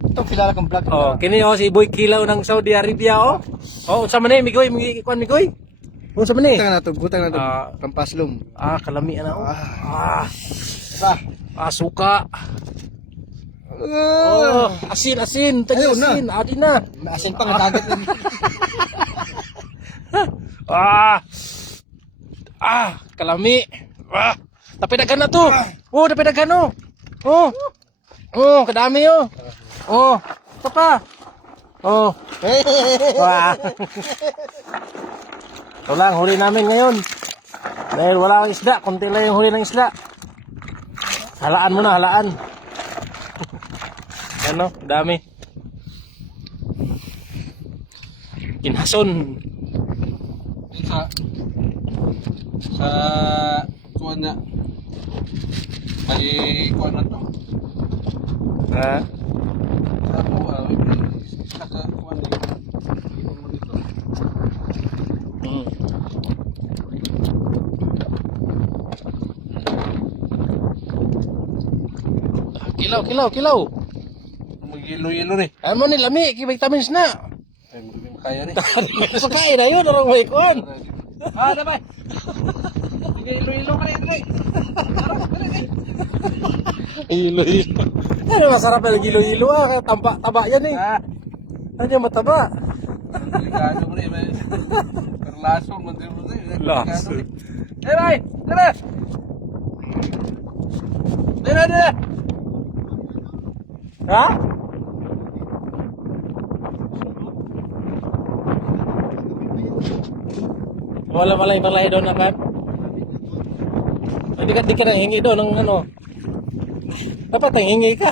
Itong kilala kong vlog. Oh, kini oh si Boy Kilaw ng Saudi Arabia oh. Oh, unsa man ni Migoy, kuan Migoy? Unsa man ni? Butang na to. Ah. Pampaslom. Kalami ana oh. Ba. Suka. Oh, asin, tagi Ayun na. asin, adi na. Asin pa nga dagat. Kalami. Tapi daghan na to. Oh, tapi daghan oh. Oh, kadami oh. Oh, ito pa. Oh. Wah. Ito lang, huli namin ngayon. Dahil wala kang isda, konti lang yung huli ng isda. Halaan mo na, halaan. Ano, dami. Kinhason. Sa kuwan na may kuwan na to Ha? sa ako isa ka kuwan na yun mo dito Kilaw. mag-ilo-ilo ni Ay mo ni lami, kay vitamins na. ay hindi makaya ni Sa kain na yun, orang may kuhan. dabay mag-ilo-ilo ka rin Ilo. Ano masarap yung ilo kaya taba yan eh. Ano yung mataba? delikado mo rin may perlaso mo din mo rin Laso. bay dere Ha? Wala ibang lahi doon na kan? Di ka nang hingi doon ng ano. Dapat ang hingi ka.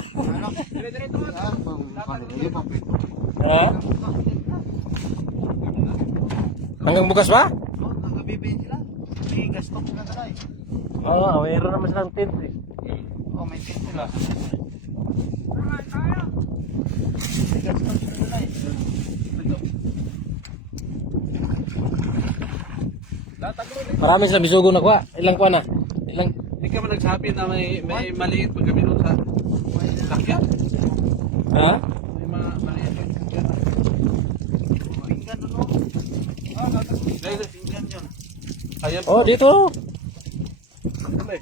Ha? Hanggang bukas ba? Nagbibihin sila. May gastok na talay. Oo, mayroon naman silang tent eh. Oh, may tent sila. Marami silang bisugo na kuha. Ilang kuha na? Ilang? hindi ka man nagsabi na may maliit pag kami doon sa lakyan Ha? may maliit yung lakyan pinggan ano pinggan yun ayan Oh, dito. Dali.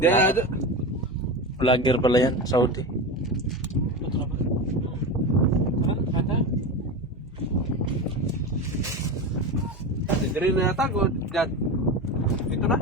Dia Vlogger pala yan, Saudi. dari na yata ko dyan. Ito na.